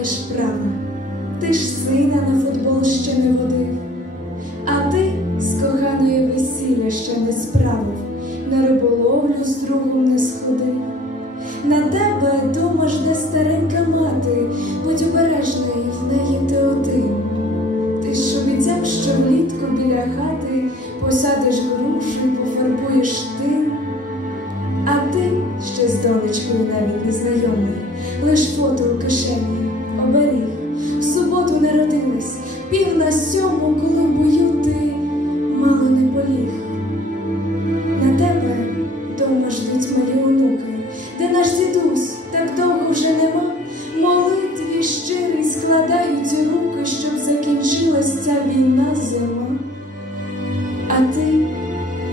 маєш право, ти ж сина на футбол ще не водив, а ти з коханої весілля ще не справив, на риболовлю з другом не сходив. На тебе дома жде старенька мати, будь обережний, в неї ти один. Ти ж обіцяв, що влітку біля хати посадиш грушу і пофарбуєш. Ти ще навіть не знайомий, лиш фото у кишені, оберіг. В суботу народилась, пів на сьому, коли в бою ти мало не поліг. На тебе дома ждуть мої онуки, де наш дідусь так довго вже нема. Молитві щирі складають руки, щоб закінчилась ця війна зима. А ти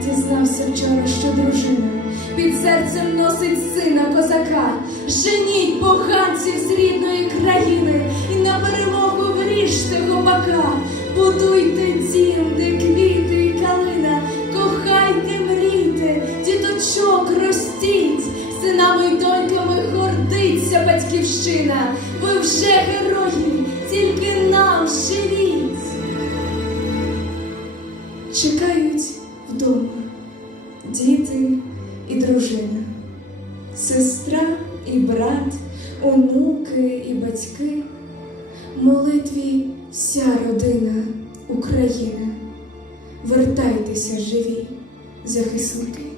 дізнався вчора, що дружина під серцем носить сина козака. Женіть поганців з рідної країни і на перемогу вріжте гопака. Будуйте дім, де квіти і калина, кохайте, мрійте, діточок ростіть, синами й доньками гордиться батьківщина. Ви вже герої, тільки нам живіть. Чекають вдома діти і дружина, сестра і брат, онуки і батьки, молитві вся родина України. Вертайтеся живі, захисники.